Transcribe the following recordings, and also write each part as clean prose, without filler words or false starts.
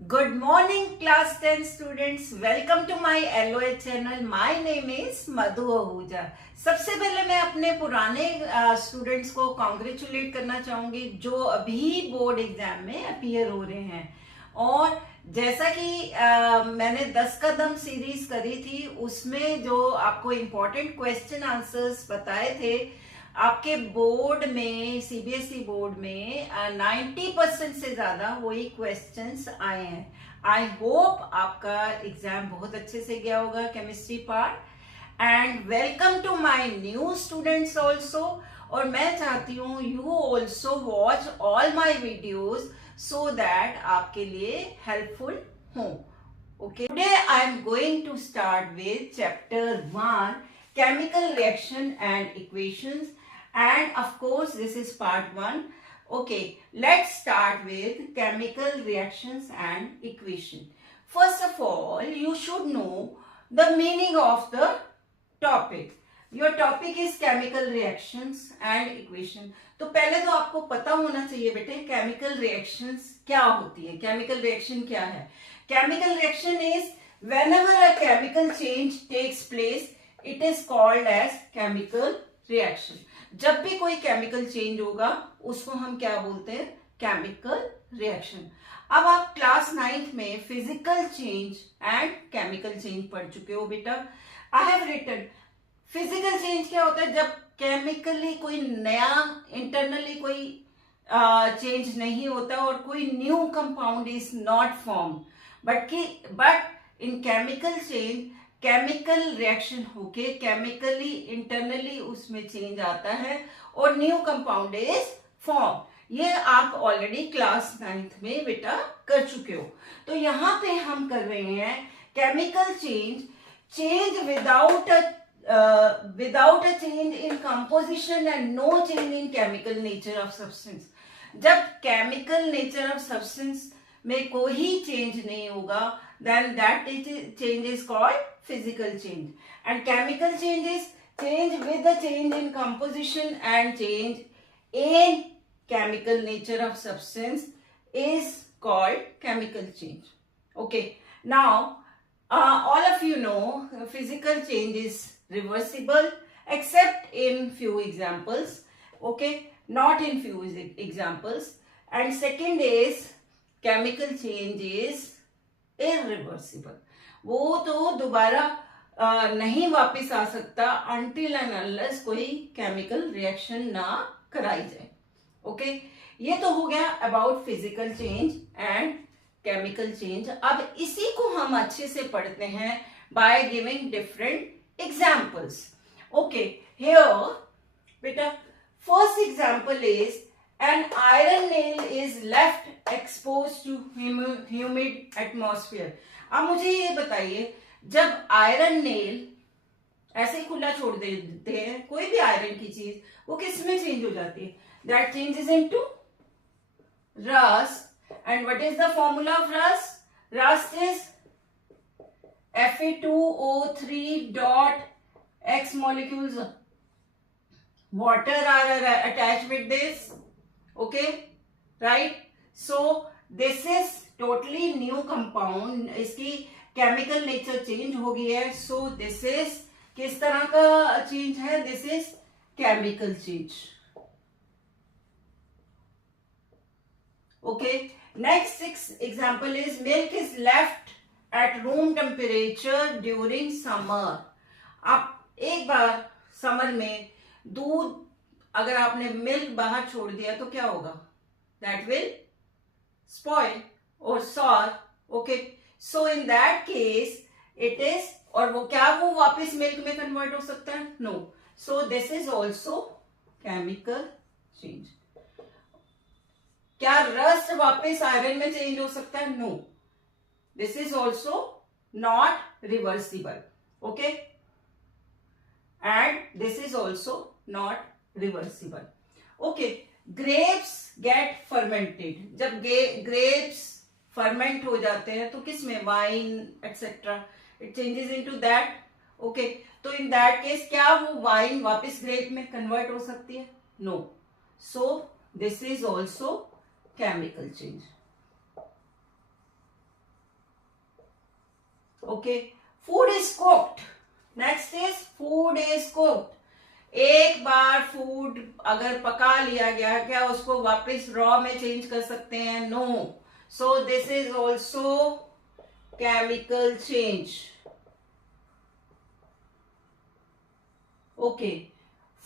Good morning, class 10 students. Welcome to my LOA channel. My name is मधु आहूजा. सबसे पहले मैं अपने पुराने स्टूडेंट्स को कॉन्ग्रेचुलेट करना चाहूंगी जो अभी बोर्ड एग्जाम में अपीयर हो रहे हैं. और जैसा कि मैंने 10 कदम सीरीज करी थी, उसमें जो आपको इम्पोर्टेंट क्वेश्चन आंसर्स बताए थे, आपके बोर्ड में, सीबीएसई बोर्ड में 90% से ज्यादा वही क्वेश्चंस आए हैं. आई होप आपका एग्जाम बहुत अच्छे से गया होगा chemistry part. And welcome to my new students also. और मैं चाहती हूँ you also watch all my videos so that आपके लिए हेल्पफुल हो. Okay, today I am going to start with chapter 1, chemical reaction and equations, and of course this is part 1. Okay, let's start with chemical reactions and equation. First of all, you should know the meaning of the topic. Your topic is chemical reactions and equation. तो पहले तो आपको पता होना चाहिए बेटे chemical reactions क्या होती है. chemical reaction क्या है? chemical reaction is whenever a chemical change takes place, it is called as chemical reaction. जब भी कोई केमिकल चेंज होगा उसको हम क्या बोलते हैं? Chemical reaction. अब आप क्लास 9th में physical change and chemical change पढ़ चुके हो बेटा. I have written physical change क्या होता है? जब केमिकली कोई नया इंटरनली कोई चेंज नहीं होता और कोई new compound is not form. But in chemical change chemical reaction होके केमिकली इंटरनली उसमें चेंज आता है और न्यू कंपाउंड इज फॉर्म. ये आप ऑलरेडी क्लास 9th में बेटा कर चुके हो. तो यहाँ पे हम कर रहे हैं chemical change without a change in composition and no change in chemical nature of substance. जब केमिकल नेचर ऑफ सब्सटेंस में कोई चेंज नहीं होगा, then that change is called physical change. And chemical change is change with the change in composition and change in chemical nature of substance is called chemical change. Okay, now all of you know physical change is reversible except in few examples. Okay, not in few examples. And second is chemical change is irreversible. वो तो दोबारा नहीं वापस आ सकता until and unless कोई chemical reaction ना कराई जाए. ओके, ये तो हो गया about physical change and chemical change. अब इसी को हम अच्छे से पढ़ते हैं by giving different examples. Okay, here बेटा first example is an iron nail is left exposed to humid atmosphere. अब मुझे ये बताइए, जब आयरन नेल ऐसे खुला छोड़ देते हैं, कोई भी आयरन की चीज, वो किस में चेंज हो जाती है? That changes into rust. And what is the formula of rust? Rust is Fe2O3 dot X molecules water are attached with this. Okay, right? So this is totally new compound. इसकी chemical nature change हो गई है. So this is किस तरह का change है? This is chemical change. Okay, next example is milk is left at room temperature during summer. आप एक बार समर में दूध अगर आपने मिल्क बाहर छोड़ दिया तो क्या होगा? दैट विल स्पॉइल और sour. Okay, so in that case it is, और वो क्या वो वापस मिल्क में कन्वर्ट हो सकता है? No. So this is also chemical change. क्या रस्ट वापस आयरन में चेंज हो सकता है? No. This is also not reversible. Okay, and this is also not reversible. Okay, grapes get fermented. जब ग्रेप्स फर्मेंट हो जाते हैं तो किस में? Wine et cetera, it changes into that. Okay, तो इन दैट केस क्या वो वाइन वापस ग्रेप में कन्वर्ट हो सकती है? No. So this is also chemical change. Okay, food is cooked. Next is food is cooked. एक बार फूड अगर पका लिया गया, क्या उसको वापस रॉ में चेंज कर सकते हैं? No. So this is also chemical change. Okay,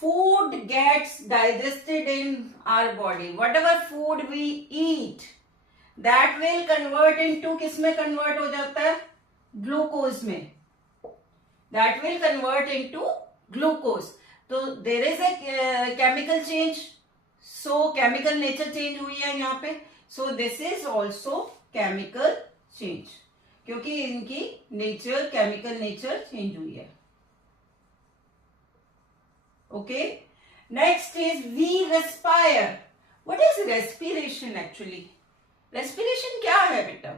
food gets digested in our body. Whatever food we eat, that will convert into, किसमें convert हो जाता है? ग्लूकोज में। That will convert into glucose. तो there is a chemical change. So chemical nature change हुई है यहाँ पे. So this is also chemical change. क्योंकि इनकी nature, chemical nature change हुई है. Okay. Next is we respire. What is respiration actually? Respiration क्या है बेटा?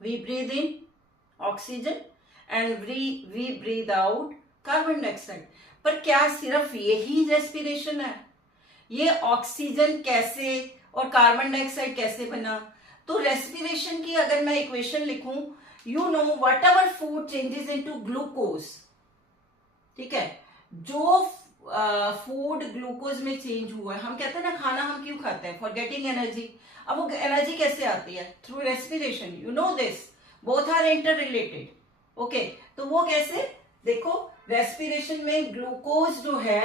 We breathe in oxygen and we breathe out carbon dioxide. पर क्या सिर्फ यही respiration है? ये ऑक्सीजन कैसे और कार्बन डाइऑक्साइड कैसे बना? तो respiration की अगर मैं इक्वेशन लिखूं, you know whatever food changes into glucose, ठीक है, जो फूड ग्लूकोज में चेंज हुआ है, हम कहते हैं ना खाना हम क्यों खाते हैं? For getting energy. अब वो एनर्जी कैसे आती है? Through respiration. You know this, both are interrelated. Okay, तो वो कैसे? देखो, रेस्पिरेशन में ग्लूकोज जो है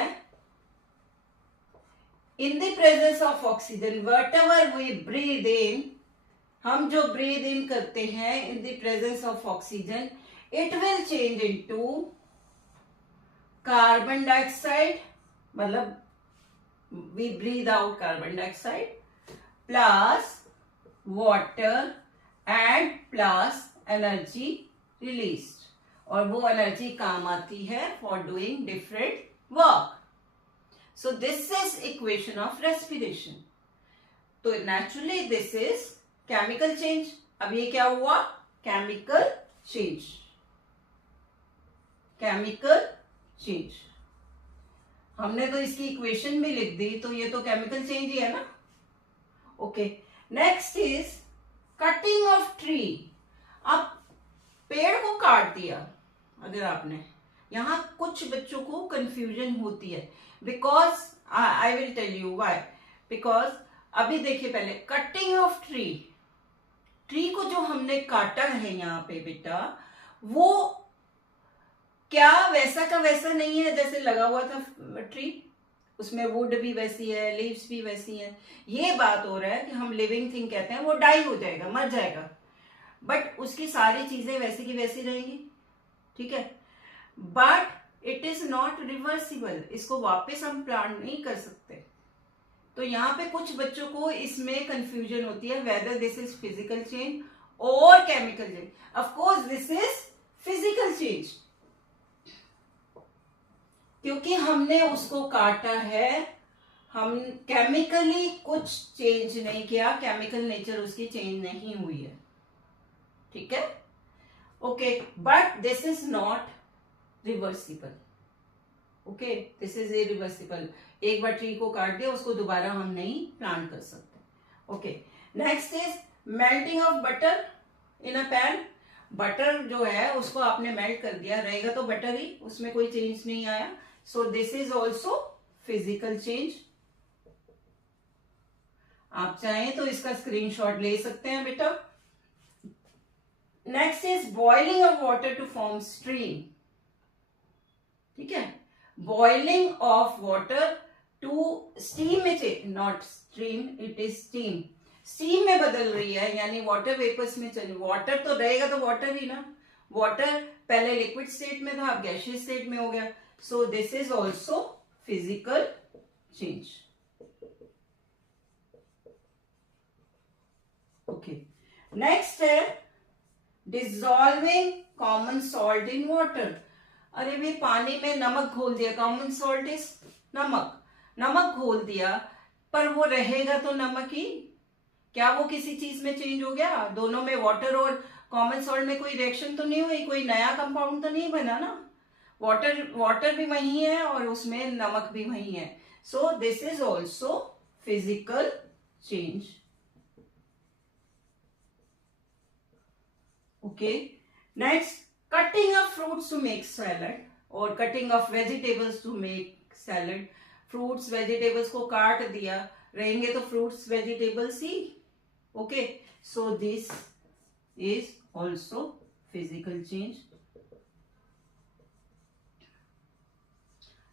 in the presence of oxygen, whatever we breathe in, हम जो ब्रीद इन करते हैं in the presence of oxygen, it will change into carbon dioxide, मतलब we breathe out carbon dioxide plus water and plus energy released, और वो energy काम आती है for doing different work. So this is equation of respiration. तो naturally this is chemical change. अब ये क्या हुआ? Chemical change. Chemical change. हमने तो इसकी इक्वेशन भी लिख दी, तो ये तो केमिकल चेंज ही है ना. Okay, next is cutting of tree. अब पेड़ को काट दिया अगर आपने, यहां कुछ बच्चों को कंफ्यूजन होती है, because I will tell you why. Because अभी देखिए, पहले कटिंग ऑफ ट्री, ट्री को जो हमने काटा है यहाँ पे बेटा, वो क्या वैसा का वैसा नहीं है जैसे लगा हुआ था ट्री? उसमें वुड भी वैसी है, लीव्स भी वैसी हैं. ये बात हो रहा है कि हम लिविंग थिंग कहते हैं, वो डाई हो जाएगा, मर जाएगा, बट उसकी सारी चीजें वैसी की वैसी रहेंगी, ठीक है. But it is not reversible. इसको वापस हम प्लांट नहीं कर सकते. तो यहाँ पे कुछ बच्चों को इसमें कंफ्यूजन होती है, whether this is physical change और chemical change. Of course this is physical change, क्योंकि हमने उसको काटा है, हम केमिकली कुछ चेंज नहीं किया, केमिकल नेचर उसकी चेंज नहीं हुई है, ठीक है. Okay, but this is not reversible. Okay, this is irreversible. एक बार ट्री को काट दिया, उसको दोबारा हम नहीं प्लांट कर सकते. Okay, next is melting of butter in a pan. Butter जो है उसको आपने मेल्ट कर दिया, रहेगा तो बटर ही, उसमें कोई चेंज नहीं आया. So this is also physical change. आप चाहें तो इसका स्क्रीनशॉट ले सकते हैं बेटा. Next is boiling of water to form stream. ठीक है, boiling of water to steam में change, not stream, it is steam. Steam में बदल रही है, यानी वाटर वेपर्स में चल. वाटर तो रहेगा तो वाटर ही ना. वाटर पहले लिक्विड स्टेट में था, अब गैसियस स्टेट में हो गया. So this is also physical change. Okay, next है dissolving common salt in water. अरे भाई, पानी में नमक घोल दिया, कॉमन सॉल्ट इज नमक. नमक घोल दिया, पर वो रहेगा तो नमक ही. क्या वो किसी चीज में चेंज हो गया? दोनों में, वाटर और कॉमन सॉल्ट में कोई रिएक्शन तो नहीं हुई, कोई नया कंपाउंड तो नहीं बना ना. वाटर भी वही है और उसमें नमक भी वही है. So this is also physical change. Okay, next cutting of fruits to make salad और cutting of vegetables to make salad. Fruits vegetables को काट दिया, रहेंगे तो फ्रूट्स वेजिटेबल्स ही। Okay, so this is also physical change.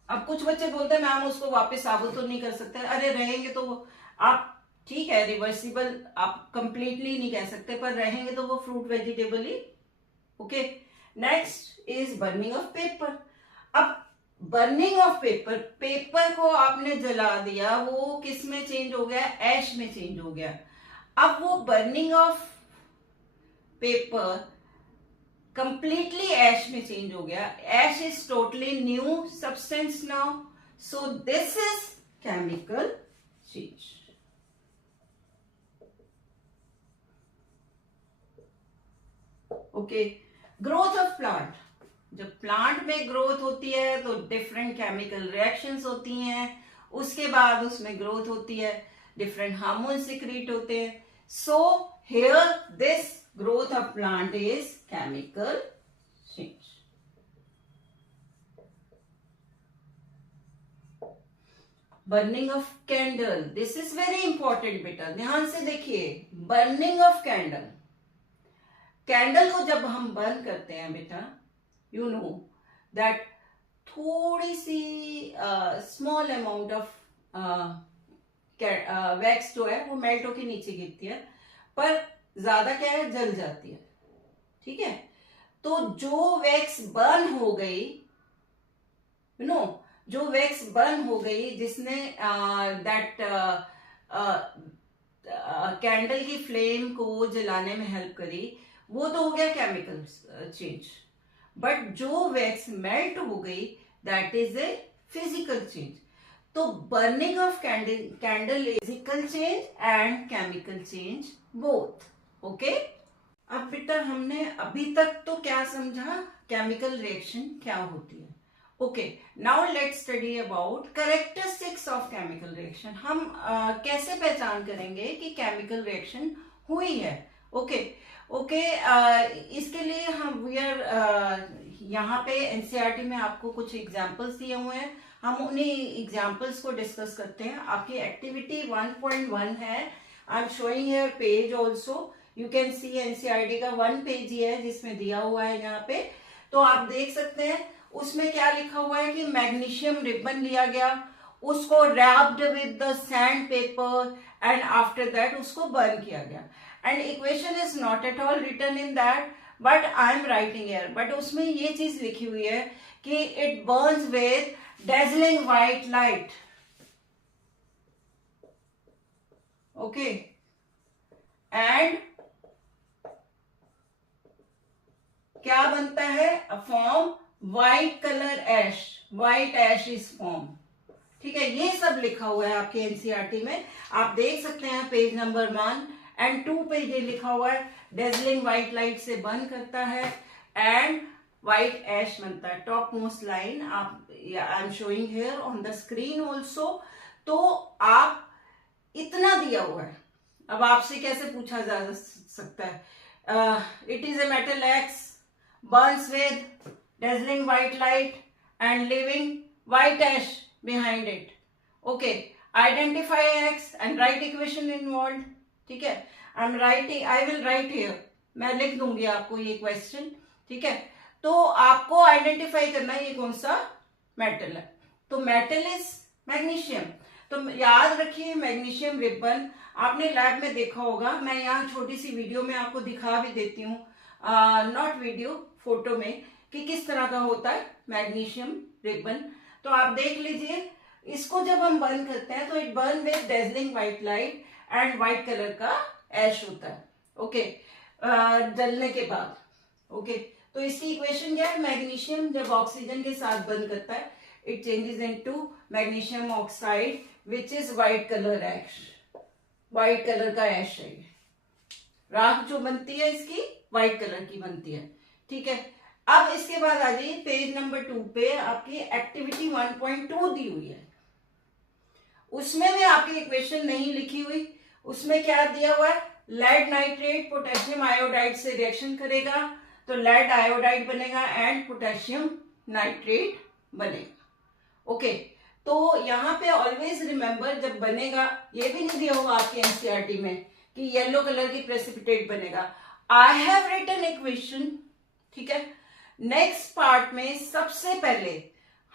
अब कुछ बच्चे बोलते हैं मैम उसको वापस साबुत तो नहीं कर सकते। अरे रहेंगे तो आप, ठीक है, रिवर्सिबल आप कंप्लीटली नहीं कह सकते, पर रहेंगे तो वो fruit vegetable he. Okay, next is burning of paper. अब बर्निंग ऑफ पेपर, पेपर को आपने जला दिया, वो किस में चेंज हो गया? ऐश में चेंज हो गया। अब वो burning of paper completely ash में चेंज हो गया। Ash is totally new substance now, so this is chemical change. Okay, growth of plant. जब प्लांट में ग्रोथ होती है तो डिफरेंट केमिकल रिएक्शंस होती हैं, उसके बाद उसमें ग्रोथ होती है, डिफरेंट हार्मोन सिक्रीट होते हैं। So here this growth of plant is chemical change. Burning of candle, this is very important बेटा, ध्यान से देखिए। burning of candle, कैंडल को जब हम बर्न करते हैं बेटा, यू नो दैट थोड़ी C small amount of wax जो है वो मेल्ट होके नीचे गिरती है, पर ज्यादा क्या है, जल जाती है। ठीक है, तो जो वैक्स बर्न हो गई, यू नो, जो वैक्स बर्न हो गई जिसने दैट कैंडल की फ्लेम को जलाने में हेल्प करी, वो तो हो गया केमिकल चेंज। बट जो वैक्स मेल्ट हो गई, that is a physical change. तो burning of candle is physical change and chemical change both. Okay, अब बेटा हमने अभी तक तो क्या समझा, केमिकल रिएक्शन क्या होती है। Okay, now let's study about characteristics of chemical reaction. हम कैसे पहचान करेंगे कि केमिकल रिएक्शन हुई है। ओके, इसके लिए हम वी आर यहाँ पे एनसीईआरटी में आपको कुछ एग्जाम्पल्स दिए हुए हैं, हम उन्हीं एग्जाम्पल्स को डिस्कस करते हैं। आपकी एक्टिविटी 1.1 है, I am showing here page also, you can see NCERT का 1 पेज ही है जिसमें दिया हुआ है यहाँ पे, तो आप देख सकते हैं। उसमें क्या लिखा हुआ है कि मैग्नीशियम रिबन लिया गया, उसको wrapped with the sand paper and after that उसको बर्न किया गया, and equation is not at all written in that, but I am writing here. But उसमें ये चीज लिखी हुई है कि it burns with dazzling white light. Okay, and क्या बनता है, a form white color ash, white ash is form। ठीक है, ये सब लिखा हुआ है आपके एनसीईआरटी में, आप देख सकते हैं पेज नंबर 1 एंड 2 पे ये लिखा हुआ है, डेजलिंग व्हाइट लाइट से बर्न करता है एंड व्हाइट ऐश बनता है। टॉप मोस्ट लाइन आप, I am showing here on the screen also. तो आप इतना दिया हुआ है, अब आपसे कैसे पूछा जा सकता है, it is a metal X burns with dazzling white light and leaving white ash behind it. Okay, identify X and write equation involve. ठीक है, I am writing, I will write here, मैं लिख दूंगी आपको ये क्वेश्चन। ठीक है, तो आपको आइडेंटिफाई करना है ये कौन सा मेटल है। तो मेटल इज मैग्नीशियम, तो याद रखिए मैग्नीशियम रिबन आपने लैब में देखा होगा, मैं यहाँ छोटी सी वीडियो में आपको दिखा भी देती हूँ, नॉट वीडियो, फोटो में, कि किस तरह का होता है मैग्नीशियम रिबन। तो आप देख लीजिए, इसको जब हम बर्न करते हैं तो it burn with dazzling white light and white colour का ऐश होता है। ओके, जलने के बाद। ओके, तो इसकी इक्वेशन क्या है, मैग्नीशियम जब ऑक्सीजन के साथ बर्न करता है, it changes into magnesium oxide which is white colour ash, white colour का ऐश है। राख जो बनती है इसकी व्हाइट कलर की बनती है। ठीक है, अब इसके बाद आ जाइए पेज नंबर 2 पे, आपकी एक्टिविटी 1.2 दी हुई है, उसमें भी आपकी इक्वेशन नहीं लिखी हुई, उसमें क्या दिया हुआ है, लेड नाइट्रेट पोटेशियम आयोडाइड से रिएक्शन करेगा तो लेड आयोडाइड बनेगा एंड पोटेशियम नाइट्रेट बनेगा। ओके, तो यहाँ पे ऑलवेज रिमेंबर, जब बनेगा, ये भी नहीं दिया होगा आपके एनसीईआरटी में कि येलो कलर की प्रेसिपिटेट बनेगा। आई हैव रिटन इक्वेशन, ठीक है। नेक्स्ट पार्ट में सबसे पहले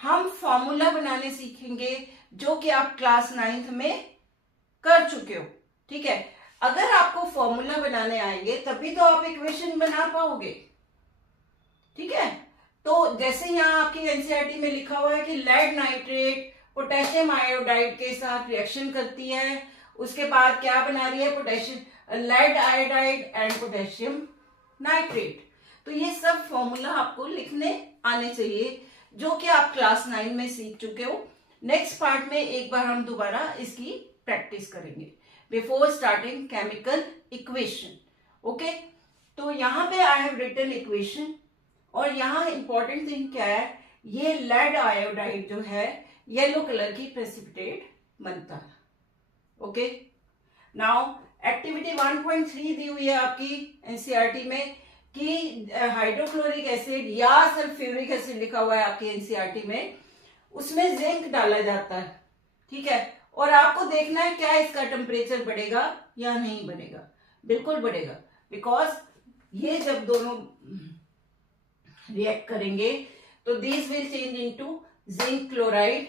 हम फॉर्मूला बनाने सीखेंगे जो कि आप क्लास 9th में कर चुके हो, ठीक है। अगर आपको फॉर्मूला बनाने आएंगे तभी तो आप इक्वेशन बना पाओगे, ठीक है। तो जैसे यहाँ आपकी एनसीईआरटी में लिखा हुआ है कि लेड नाइट्रेट पोटेशियम आयोडाइड के साथ रिएक्शन करती है, उसके बाद क्या बना रही है, potassium lead iodide and potassium nitrate. तो ये सब फॉर्मूला आपको लिखने आने चाहिए जो कि आप क्लास 9 में सीख चुके हो। नेक्स्ट पार्ट में एक बार हम दोबारा इसकी प्रैक्टिस करेंगे before starting chemical equation. Okay, तो यहाँ पे आई हैव रिटन इक्वेशन, और यहाँ इंपॉर्टेंट थिंग क्या है, ये लेड आयोडाइड जो है येलो कलर की प्रेसिपिटेट बनता है। ओके, नाउ एक्टिविटी 1.3 दी हुई है आपकी एनसीईआरटी में कि हाइड्रोक्लोरिक एसिड या सल्फ्यूरिक एसिड लिखा हुआ है आपकी एनसीईआरटी में, उसमें जिंक डाला जाता है, ठीक है। और आपको देखना है क्या इसका टेम्परेचर बढ़ेगा या नहीं बढ़ेगा। बिल्कुल बढ़ेगा, बिकॉज ये जब दोनों रिएक्ट करेंगे तो this will change into zinc chloride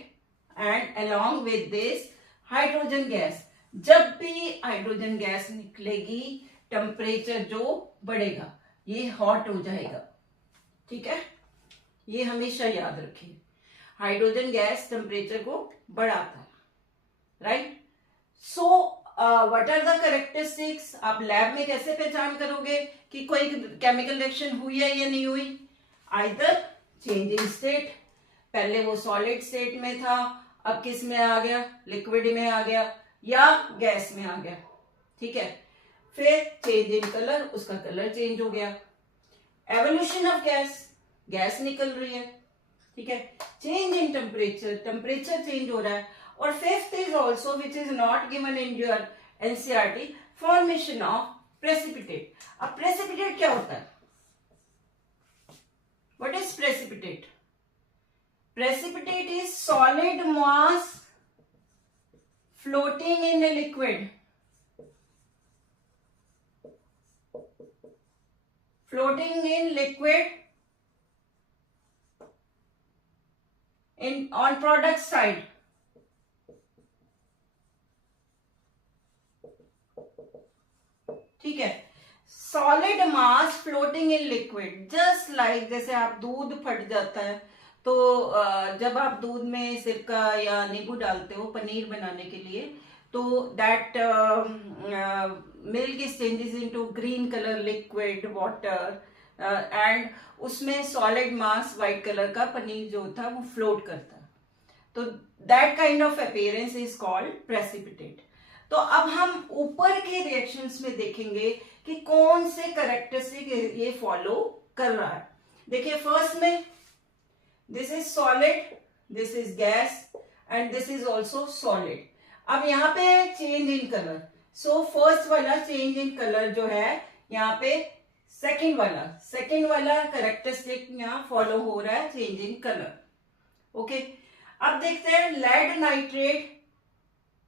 and along with this hydrogen gas. जब भी हाइड्रोजन गैस निकलेगी टेम्परेचर जो बढ़ेगा, ये हॉट हो जाएगा, ठीक है। ये हमेशा याद रखिए, हाइड्रोजन गैस टेम्परेचर को बढ़ाता है, right. So what are the characteristics, आप लैब में कैसे पहचान करोगे कि कोई केमिकल रिएक्शन हुई है या नहीं हुई। आइदर चेंजिंग स्टेट, पहले वो सॉलिड स्टेट में था, अब किस में आ गया, लिक्विड में आ गया या गैस में आ गया, ठीक है। फिर चेंज इन कलर, उसका कलर चेंज हो गया। एवोल्यूशन ऑफ गैस, गैस निकल रही है, ठीक है। Change in temperature, temperature change हो रहा है। और fifth is also which is not given in your NCERT, formation of precipitate. अब प्रेसिपिटेट क्या होता है, what is precipitate? Precipitate is solid mass floating in a liquid. Floating in liquid on product side. ठीक है, solid mass floating in liquid, just like जैसे आप दूध फट जाता है तो जब आप दूध में सिरका या नींबू डालते हो पनीर बनाने के लिए, तो that milk is changes into green colour liquid water and उसमें सॉलिड मास वाइट कलर का पनीर जो था वो फ्लोट करता है, तो that kind of appearance is called precipitate. तो अब हम ऊपर के रिएक्शंस में देखेंगे कि कौन से कैरेक्टरिस्टिक ये फॉलो कर रहा है। देखिए, फर्स्ट में this is solid, this is gas and this is also solid. अब यहाँ पे change in colour, so first वाला चेंज इन कलर जो है यहाँ पे सेकंड वाला कैरेक्टरिस्टिक यहाँ फॉलो हो रहा है, चेंज इन कलर। ओके, अब देखते हैं lead nitrate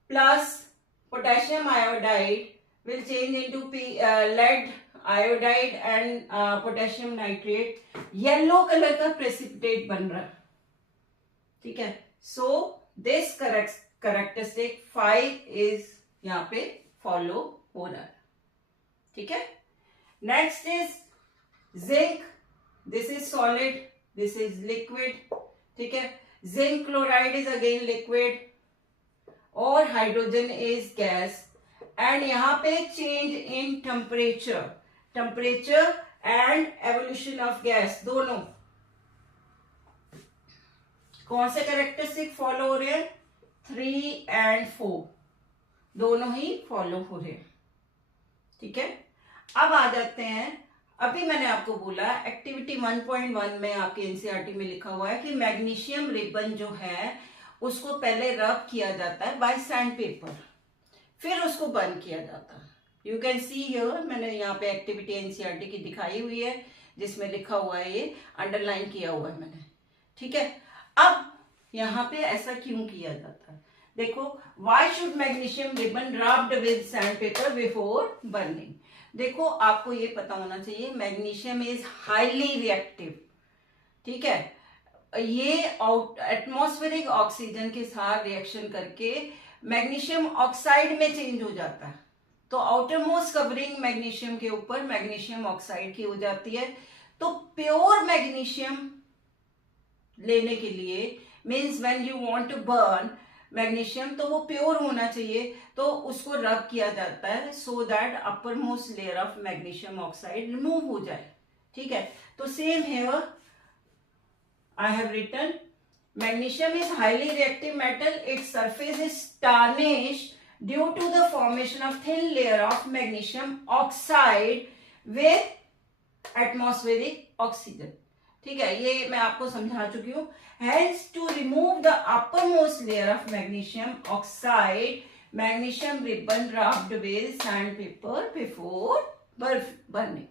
plus potassium iodide will change into lead iodide and potassium nitrate, yellow colour का प्रेसिपिटेट बन रहा है, ठीक है। सो दिस कैरेक्टरिस्टिक 5 इज यहाँ पे फॉलो हो रहा है, ठीक है। Next is zinc, this is solid, this is liquid, ठीक है। Zinc chloride is again liquid और हाइड्रोजन इज गैस, एंड यहाँ पे change in temperature and evolution of gas, दोनों कौन से कैरेक्टरिस्टिक फॉलो हो रहे हैं, 3 and 4 दोनों ही फॉलो हो रहे हैं, ठीक है। अब आ जाते हैं, अभी मैंने आपको बोला एक्टिविटी 1.1 में आपके एनसीईआरटी में लिखा हुआ है कि मैग्नीशियम रिबन जो है उसको पहले रब किया जाता है बाय सैंड पेपर, फिर उसको बर्न किया जाता है, यू कैन सी हियर, मैंने यहाँ पे एक्टिविटी एनसीईआरटी की दिखाई हुई है जिसमें लिखा हुआ है, ये अंडरलाइन किया हुआ है मैंने, ठीक है। अब यहाँ पे ऐसा क्यों किया जाता है, देखो, why should magnesium ribbon rubbed with sand paper before burning. देखो, आपको ये पता होना चाहिए मैग्नीशियम इज हाईली रिएक्टिव, ठीक है। ये एटमॉस्फेरिक ऑक्सीजन के साथ रिएक्शन करके मैग्नीशियम ऑक्साइड में चेंज हो जाता है। तो आउटर मोस्ट कवरिंग मैग्नीशियम के ऊपर मैग्नीशियम ऑक्साइड की हो जाती है। तो प्योर मैग्नीशियम लेने के लिए, means when you want to burn magnesium, तो वो प्योर होना चाहिए, तो उसको रब किया जाता है so that upper most layer of magnesium oxide remove हो जाए, ठीक है। तो same here I have written, magnesium is highly reactive metal. Its surface is tarnished due to the formation of thin layer of magnesium oxide with atmospheric oxygen. ठीक है, ये मैं आपको समझा चुकी हूँ। Hence, to remove the uppermost layer of magnesium oxide, magnesium ribbon rubbed with sandpaper before burning.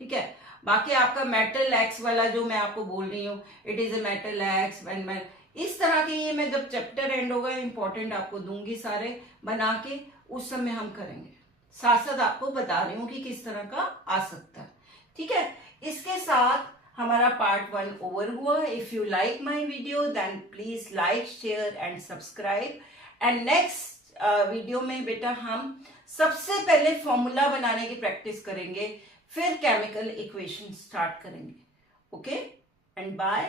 ठीक है। बाकी आपका मेटल एक्स वाला जो मैं आपको बोल रही हूँ, it is a metal x when मैं इस तरह के, ये मैं जब चैप्टर एंड होगा इंपॉर्टेंट आपको दूंगी सारे बना के, उस समय हम करेंगे। साथ साथ आपको बता रही हूँ कि किस तरह का आ सकता है, ठीक है। इसके साथ हमारा पार्ट 1 ओवर हुआ। If you like my video then please like, share and subscribe. And next video में बेटा हम सबसे पहले फॉर्मूला बनाने की प्रैक्टिस करेंगे, फिर केमिकल इक्वेशन स्टार्ट करेंगे। Okay and bye.